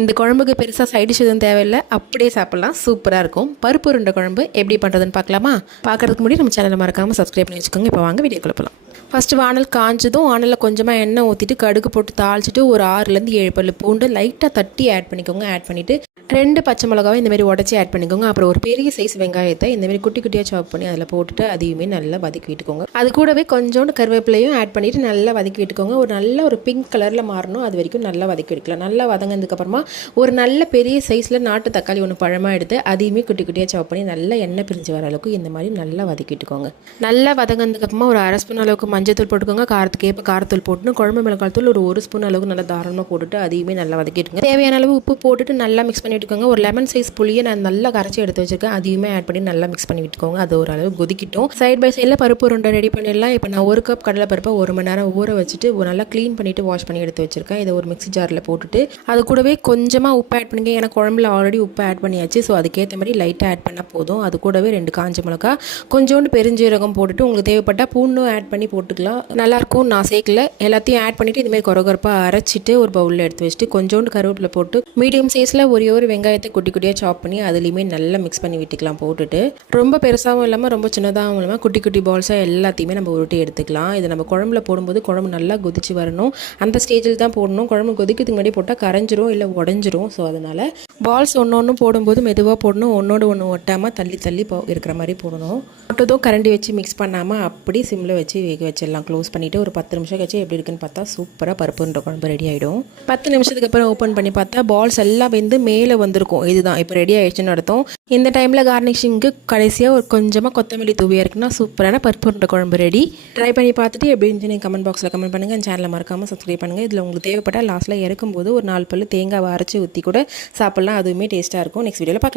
இந்த குழம்புக்கு பெருசாக சைடிஷ் டிஷ் எதுவும் தேவையில்லை. அப்படியே சாப்பிட்லாம். சூப்பராக இருக்கும். பருப்பு உருண்டை குழம்பு எப்படி பண்ணுறதுன்னு பார்க்கலாமா? பார்க்கறதுக்கு முன்னாடி நம்ம சேனலை மறக்காமல் சப்ஸ்கிரைப் பண்ணி வச்சுக்கோங்க. இப்போ வாங்க வீடியோ குழப்பலாம் ஃபஸ்ட்டு வானல் காஞ்சதும் வானலில் கொஞ்சமாக எண்ணெய் ஊற்றிட்டு கடுகு போட்டு தாளிச்சிட்டு ஒரு ஆறுலேருந்து ஏழு பல்லு பூண்டு லைட்டாக தட்டி ஆட் பண்ணிக்கோங்க. ஆட் பண்ணிவிட்டு ரெண்டு பச்சை மிளகாவை இந்தமாரி உடச்சி ஆட் பண்ணிக்கோங்க. அப்புறம் ஒரு பெரிய சைஸ் வெங்காயத்தை இந்தமாரி குட்டி குட்டியாக சாப் பண்ணி அதில் போட்டுட்டு அதையுமே நல்லா வதக்கி விட்டுக்கோங்க. அது கூடவே கொஞ்சோண்டு கருவேப்பிலையும் ஆட் பண்ணிவிட்டு நல்லா வதக்கி விட்டுக்கோங்க. ஒரு நல்ல ஒரு பிங்க் கலரில் மாறணும். அது வரைக்கும் நல்லா வதக்கி விட்டுக்கலாம். நல்லா வதங்கினதுக்கப்புறமா ஒரு நல்ல பெரிய சைஸில் நாட்டு தக்காளி ஒன்று பழமாக எடுத்து அதையுமே குட்டி குட்டியாக சாப் பண்ணி நல்லா எண்ணெய் பிரிஞ்சு வர அளவுக்கு இந்த மாதிரி நல்லா வதக்கி விட்டுக்கோங்க. நல்லா வதங்கினதுக்கப்புறமா ஒரு அரை ஸ்பூன் அளவுக்கு மஞ்சத்தூள் போட்டுக்கோங்க. காரத்துக்கு ஏற்ப காரத்தூள் போட்டுன்னு குழம்பு மிளகாய் தூள் ஒரு ஒரு ஸ்பூன் அளவுக்கு நல்லா தாராளமாக போட்டுட்டு அதையுமே நல்லா வதக்கிட்டுங்க தேவையான அளவு உப்பு போட்டுட்டு நல்லா மிக்ஸ் பண்ணி விட்டுக்கோங்க ஒரு லெமன் சைஸ் புளியை நான் நல்லா கரைச்சி எடுத்து வச்சிருக்கேன். அதையுமே ஆட் பண்ணி நல்லா மிக்ஸ் பண்ணி விட்டுக்கோங்க. அது ஒரு அளவு கொதிக்கிட்டோம் சைட் பை சைடில் பருப்பு உருண்டை ரெடி பண்ணிடலாம். இப்போ நான் ஒரு கப் கடலை பருப்பை ஒரு மணி நேரம் ஊற வச்சுட்டு ஒரு நல்லா க்ளீன் பண்ணிவிட்டு வாஷ் பண்ணி எடுத்து வச்சிருக்கேன். இதை ஒரு மிக்ஸி ஜாரில் போட்டுட்டு அது கூடவே கொஞ்சமாக உப்பு ஆட் பண்ணிங்க. ஏன்னா குழம்புல ஆல்ரெடி உப்பு ஆட் பண்ணியாச்சு. ஸோ அதுக்கேற்ற மாதிரி லைட்டாக ஆட் பண்ணால் போதும். அது கூடவே ரெண்டு காஞ்ச மிளகா கொஞ்சோண்டு பெருஞ்சீரகம் போட்டுட்டு உங்களுக்கு தேவைப்பட்டால் பூண்டும் ஆட் பண்ணி போட்டுக்கலாம். நல்லாயிருக்கும் நான் சேர்க்கல. எல்லாத்தையும் ஆட் பண்ணிவிட்டு இதுமாதிரி குறகுறப்பாக அரைச்சிட்டு ஒரு பவுலில் எடுத்து வச்சுட்டு கொஞ்சோண்டு கருவேப்பிலை போட்டு மீடியம் சைஸில் ஒரே ஒரு வெங்காயத்தை குட்டி குட்டியாக சாப் பண்ணி அதுலேயுமே நல்லா மிக்ஸ் பண்ணி விட்டுக்கலாம் போட்டுட்டு. ரொம்ப பெருசாகவும் இல்லாமல் ரொம்ப சின்னதாகவும் இல்லாமல் குட்டி குட்டி பால்ஸாக எல்லாத்தையுமே நம்ம உருட்டி எடுத்துக்கலாம். இதை நம்ம குழம்புல போடும்போது குழம்பு நல்லா கொதிச்சு வரணும். அந்த ஸ்டேஜில் தான் போடணும். குழம்பு கொதிக்கிறதுக்கு முன்னாடி போட்டால் கரைஞ்சிரும் இல்லை உடஞ்சிரும். ஸோ அதனால் பால்ஸ் ஒன்று ஒன்று போடும்போது மெதுவாக போடணும். ஒன்றோடு ஒன்று ஒட்டாமல் தள்ளி தள்ளி போ இருக்கிற மாதிரி போடணும். மொட்டதும் கரண்டி வச்சு மிக்ஸ் பண்ணாமல் அப்படி சிம்மில் வச்சு வேக வச்சிடலாம். க்ளோஸ் பண்ணிவிட்டு ஒரு பத்து நிமிஷம் கழிச்சு எப்படி இருக்குன்னு பார்த்தா சூப்பராக பருப்புன்ற குழம்பு ரெடி ஆகிடும் பத்து நிமிஷத்துக்கு அப்புறம் ஓப்பன் பண்ணி பார்த்தா பால்ஸ் எல்லாம் வெந்து மேலே வந்திருக்கும். இதுதான். இப்போ ரெடி ஆயிடுச்சுன்னு அர்த்தம். இந்த டைமில் கார்னிஷிங்க்கு கடைசியாக ஒரு கொஞ்சமாக கொத்தமல்லி தூவியாக இருக்குன்னா சூப்பரான பருப்பு உருண்டை குழம்பு ரெடி ட்ரை பண்ணி பார்த்துட்டு எப்படின்னு நீங்கள் கமெண்ட் பாக்ஸில் கமெண்ட் பண்ணுங்கள் சேனலை மறக்காமல் சப்ஸ்கிரைப் பண்ணுங்கள் இதில் உங்களுக்கு தேவைப்பட்டால் லாஸ்ட்டில் இறக்கும்போது ஒரு நாலு பல்லு தேங்காய் அரைச்சி ஊற்றி கூட சாப்பிட்லாம். அதுவுமே டேஸ்ட்டாக இருக்கும். நெக்ஸ்ட் வீடியோவில் பார்க்கலாம்.